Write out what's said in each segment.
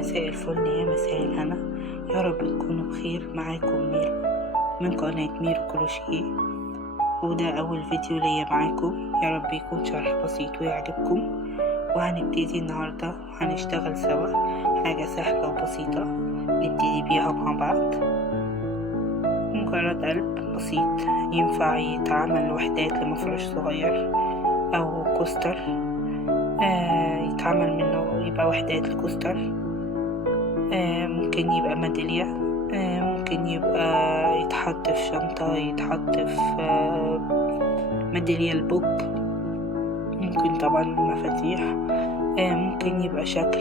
مساء الفل يا مساء الهنا، يا رب تكونوا بخير. معاكم ميرو من قناة ميرو كروشيه، وده أول فيديو ليا معاكم. يا رب يكون شرح بسيط ويعجبكم. وهنبتدي النهاردة هنشتغل سوا حاجة سهلة وبسيطة نبتدي بيها مع بعض. مجرد قلب بسيط ينفع يتعمل وحدات لمفرش صغير أو كوستر، يتعمل منه يبقى وحدات الكوستر. ممكن يبقى ميدالية، ممكن يبقى يتحط في شنطة، يتحط في ميدالية البوك، ممكن طبعا المفاتيح، ممكن يبقى شكل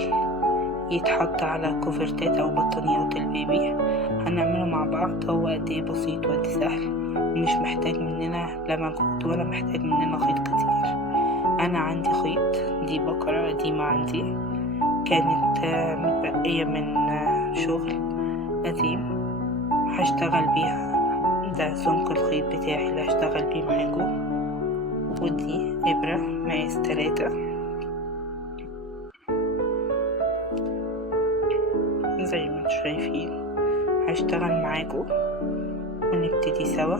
يتحط على كوفرتات أو بطانيات البيبي. هنعمله مع بعض. هو قد ايه بسيط وقد سهل، مش محتاج مننا لا مجهود ولا محتاج مننا خيط كتير. أنا عندي خيط، دي بقرة قديمة عندي كانت متبقية من شغل قديم هشتغل بيها. ده سمك الخيط بتاعي اللي هشتغل بيه معاكم. ودي إبرة مقاس 3 زي ما انتم شايفين. هشتغل معاكم ونبتدي سوا.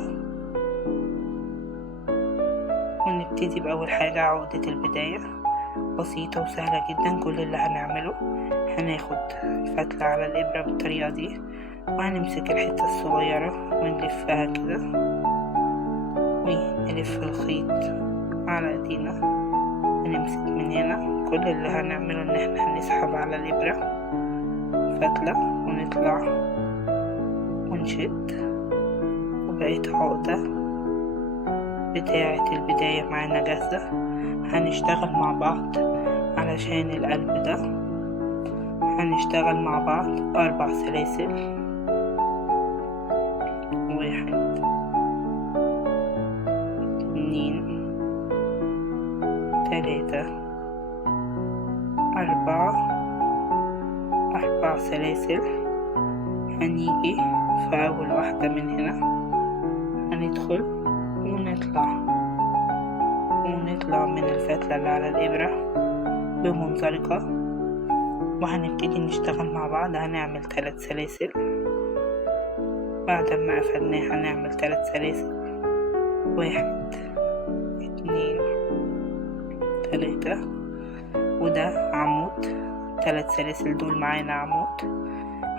ونبتدي بأول حاجة عقدة البداية، بسيطة وسهلة جدا. كل اللي هنعمله هناخد فتلة على الإبرة بالطريقة دي، وهنمسك الحتة الصغيرة ونلفها كده ونلف الخيط على ايدينا ونمسك من هنا. كل اللي هنعمله ان احنا هنسحب على الإبرة فتلة ونطلع ونشد، وبقيت عقدة بتاعة البداية معانا جاهزة. هنشتغل مع بعض علشان القلب ده. هنشتغل مع بعض 4 سلاسل، 1 2 3 4 سلاسل. هنيجي في أول واحدة من هنا، هندخل ونطلع من الفتلة اللي على الإبرة بمنزلقة، وهنبتدي نشتغل مع بعض. هنعمل 3 سلاسل. بعد ما قفلناه هنعمل 3 سلاسل، 1 2 3. وده عمود، 3 سلاسل دول معانا عمود.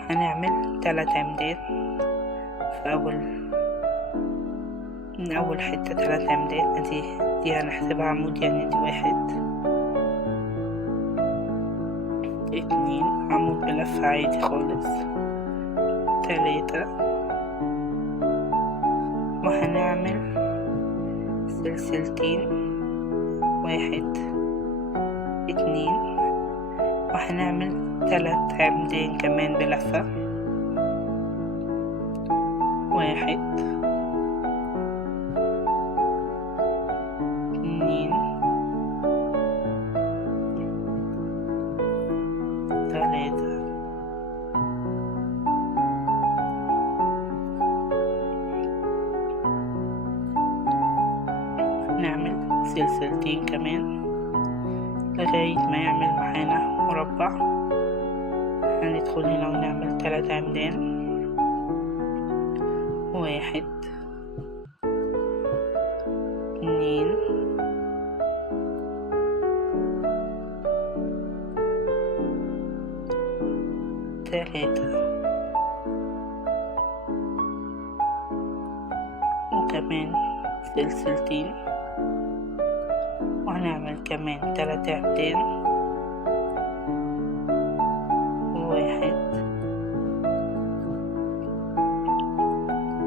هنعمل 3 عمدان من أول حتة 3 عمدان. دي هنحسبها عمود، يعني دي 1 2 عمود بلفة عادي خالص، 3. وهنعمل سلسلتين، 1 2. وهنعمل 3 عمدان كمان بلفة، 1 2 3. نعمل سلسلتين كمان لغاية ما يعمل معانا مربع. هندخل هنا ونعمل 3 عمدان، 1 2 3. وكمان سلسلتين، وهنعمل كمان 3 عمدان، 1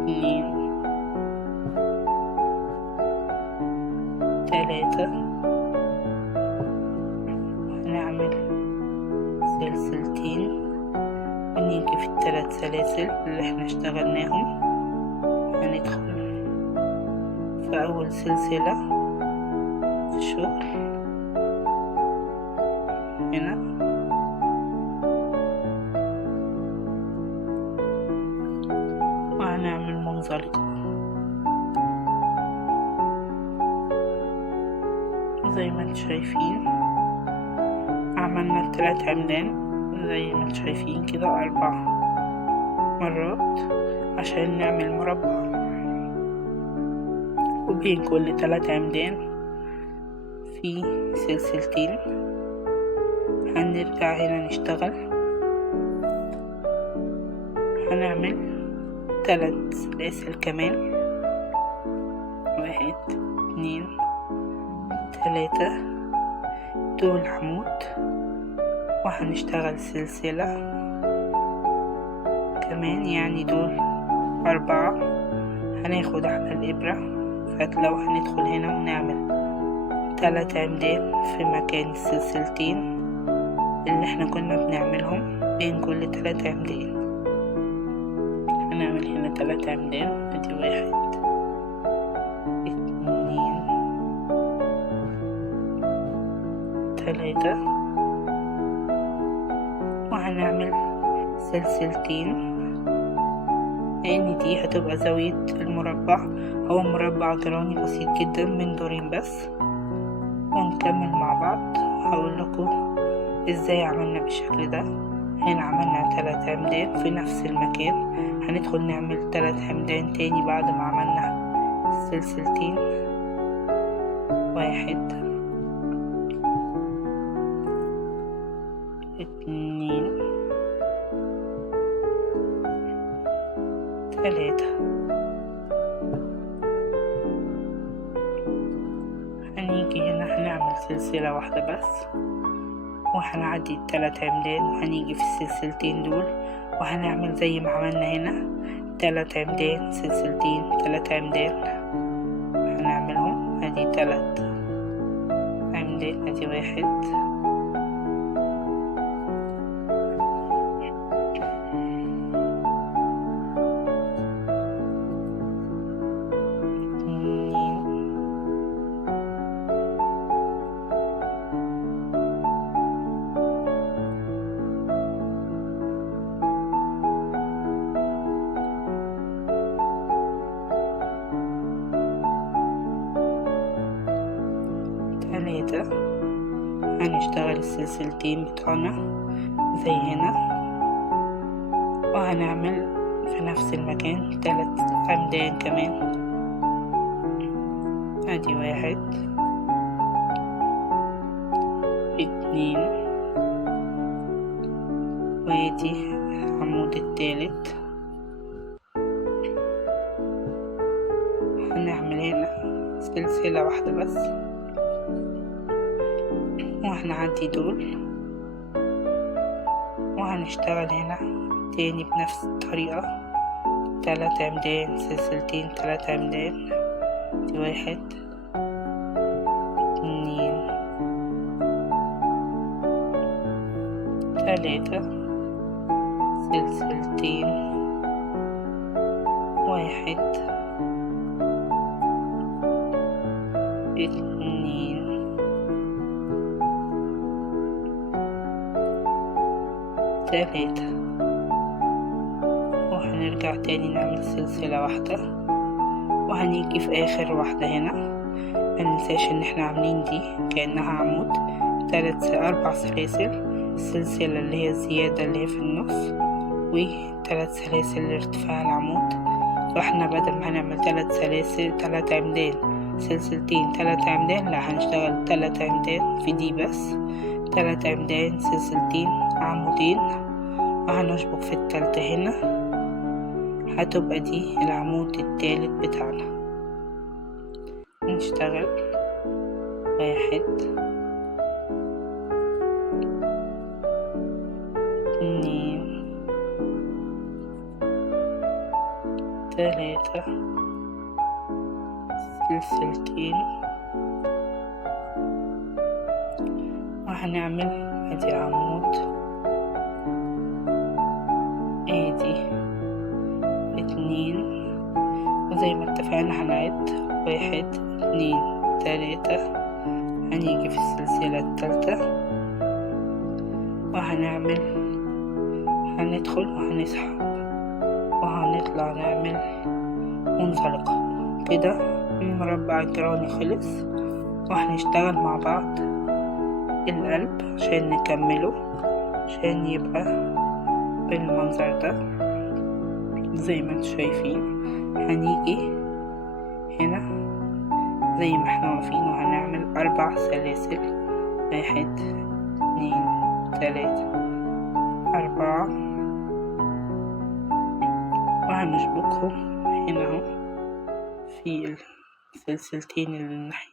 2 3. وهنعمل سلسلتين ونيجي في ال3 سلاسل اللي احنا اشتغلناهم. هندخل في أول سلسلة في الشغل هنا، وهنعمل منزلقة زي ما انتم شايفين. عملنا 3 عمدان زي ما انتم شايفين كده 4 مرات عشان نعمل مربع. وبين كل 3 عمدان في سلسلتين. هنرجع هنا نشتغل، هنعمل 3 سلاسل كمان، 1 2 3 دول عمود، وهنشتغل سلسلة كمان يعني دول 4. هناخد على الإبرة فتلة وهندخل هنا ونعمل 3 عمدان في مكان السلسلتين اللي احنا كنا بنعملهم بين كل 3 عمدان. هنعمل هنا 3 عمدان، ادي 1 2 3 وهنعمل سلسلتين لان دي هتبقى زاوية المربع. هو مربع جراني بسيط جدا من دورين بس. ونكمل مع بعض. هقول لكم ازاي عملنا بالشكل ده. هنا عملنا 3 عمدان في نفس المكان، هندخل نعمل 3 عمدان تاني بعد ما عملنا السلسلتين. 1 2 3. هنيجي هنا هنعمل سلسلة واحدة بس، وهنعدي 3 عمدان وهنيجي في السلسلتين دول وهنعمل زي ما عملنا هنا 3 عمدان سلسلتين 3 عمدان. هنعملهم ادي 3 عمدان، ادي 1 3. هنشتغل السلسلتين بتوعنا زي هنا، وهنعمل في نفس المكان 3 عمدان كمان. ادي 1 2 وادي العمود التالت. هنعمل هنا سلسلة واحدة بس وهنعدي دول وهنشتغل هنا تاني بنفس الطريقة 3 عمدان سلسلتين 3 عمدان. دي 1 2 3 سلسلتين 1 2 3. وهنرجع تاني نعمل سلسلة واحدة وهنيجي في آخر واحدة هنا. مننساش ان احنا عاملين دي كأنها عمود 4 سلاسل، السلسلة اللي هي الزيادة اللي هي في النص و3 سلاسل لارتفاع العمود. فاحنا بدل ما هنعمل 3 سلاسل 3 عمدان سلسلتين 3 عمدان، لا هنشتغل 3 عمدان في دي بس 3 عمدان سلسلتين عمودين، وهنشبك في التالتة هنا. هتبقى دي العمود التالت بتاعنا. نشتغل 1 2 3 سلسلتين، وهنعمل ادي عمود ادي 2 وزي ما اتفقنا هنعد 1 2 3. هنيجي في السلسلة التالتة وهنعمل هندخل وهنسحب وهنطلع نعمل منزلقة كده. المربع الجراني خلص، وهنشتغل مع بعض القلب عشان نكمله. عشان يبقى بالمنظر ده زي ما انتوا شايفين. هنيجي هنا زي ما احنا واقفين وهنعمل 4 سلاسل، 1 2 3 4، وهنشبكهم هنا اهو في السلسلتين اللي الناحية